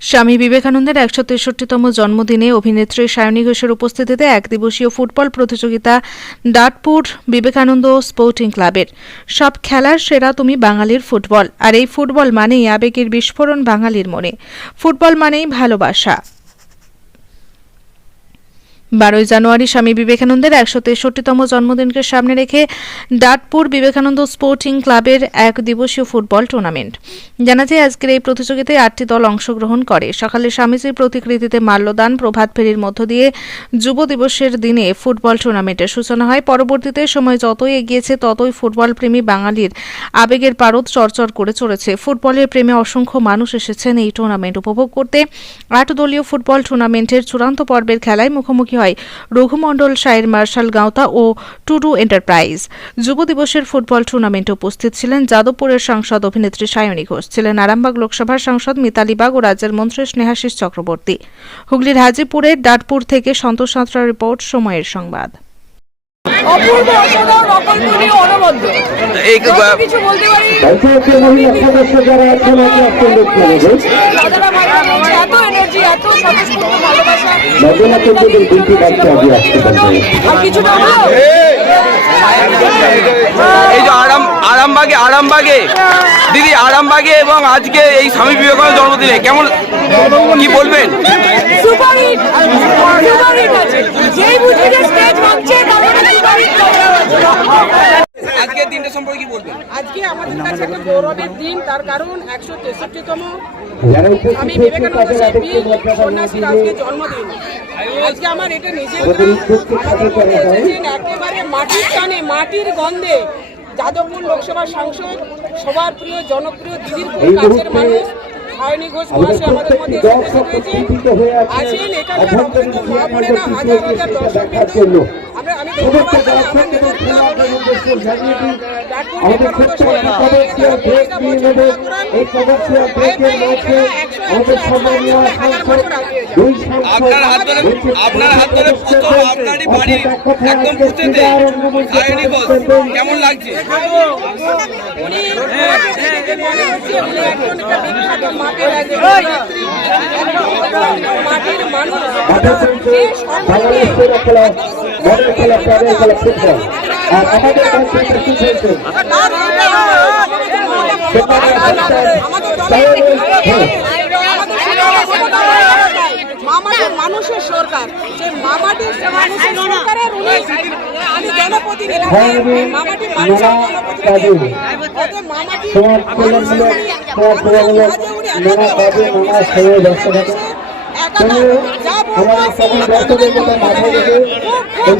স্বামী বিবেকানন্দের একশো তেষট্টিতম জন্মদিনে অভিনেত্রী সায়নী ঘোষের উপস্থিতিতে এক দিবসীয় ফুটবল প্রতিযোগিতা ডাটপুর বিবেকানন্দ স্পোর্টিং ক্লাবের। সব খেলার সেরা তুমি বাঙালির ফুটবল। আর এই ফুটবল মানেই আবেগের বিস্ফোরণ বাঙালির মনে। ফুটবল মানেই ভালোবাসা। বারোই জানুয়ারি স্বামী বিবেকানন্দের একশো তেষট্টিতম জন্মদিনকে সামনে রেখে ডাটপুর বিবেকানন্দ স্পোর্টিং ক্লাবের এক দিবসীয় ফুটবল টুর্নামেন্ট। জানা যায়, আজকের এই প্রতিযোগিতায় আটটি দল অংশগ্রহণ করে। সকালে স্বামীজির প্রতিকৃতিতে মাল্যদান, প্রভাত ফেরির মধ্য দিয়ে যুব দিবসের দিনে ফুটবল টুর্নামেন্টের সূচনা হয়। পরবর্তীতে সময় যতই এগিয়েছে, ততই ফুটবল প্রেমী বাঙালির আবেগের পারদ চরচর করে চলেছে ফুটবলের প্রেমে অসংখ্য মানুষ এসেছেন এই টুর্নামেন্ট উপভোগ করতে। আট দলীয় ফুটবল টুর্নামেন্টের চূড়ান্ত পর্বের খেলায় মুখোমুখি হয় রঘুমণ্ডল সায়ের মার্শাল গাঁওতা ও টুডু এন্টারপ্রাইজ। যুব দিবসের ফুটবল টুর্নামেন্টে উপস্থিত ছিলেন যাদবপুরের সাংসদ অভিনেত্রী সায়নী ঘোষ ছিলেন আরামবাগ লোকসভার সাংসদ মিতালি বাগ ও রাজ্যের মন্ত্রী স্নেহাশিস চক্রবর্তী। হুগলির হাজিপুরের ডাটপুর থেকে সন্তোষ সাঁতরা রিপোর্ট সময়ের সংবাদ। অপূর্ব অসাধারণ অকল্পনীয় অনবদ্য। কিছু বলতে পারি যারা আছেন একে কেন্দ্রদের দুটি বাচ্চা আগে আসতে পারবে এই যে আরাম আরামবাগে আরামবাগে। দিদি আরামবাগে এবং আজকে এই স্বামী বিবেকানন্দ জন্মদিনে কেমন কি বলবেন? মানে সুপারহিট আজকের দিনটা সম্পর্কে কি বলবেন? আজকে আমাদের কাছে একটা গৌরবের দিন তার কারণ একশো তেষট্টিতম আমি বিবেকানন্দ সন্ন্যাসীর আজকে জন্মদিন। আজকে আমার এটা এসেছেন একেবারে মাটির টানে মাটির গন্ধে যাদবপুর লোকসভার সাংসদ সবার প্রিয় জনপ্রিয় দিদির খুব কাছের মানুষ সায়নী ঘোষ মহাশয় আমাদের মধ্যে আছেন এখানকার অগণিত মা বোনেরা হাজার হাজার আমরা আমি নিজের আমাদের আমাদের আপনার হাত ধরে আপনার হাত ধরে প্রথম আপনারই বাড়ি একদম পুঁতেতে সায়নী ঘোষ কেমন লাগছে মনে একজন একটা বিখ্যাত মাটির একজন অভিনেত্রী, একজন মাটির মানুষ মাঠে চলছে যে সম্পর্কে বাংলাদেশের খেলা মডেল খেলা প্রাণের খেলা ফুটবল আর আমাদের কাছে উপস্থিত হয়েছে তার এটা আমাদের দলের মামাটির মানুষের সরকার যে মামাটির মানুষের সরকারের উনি আমি নানা কাজে নানা সময়ে ব্যস্ত থাকে। আমাদের সকল দর্শকের কথা মাথায় রেখে খুব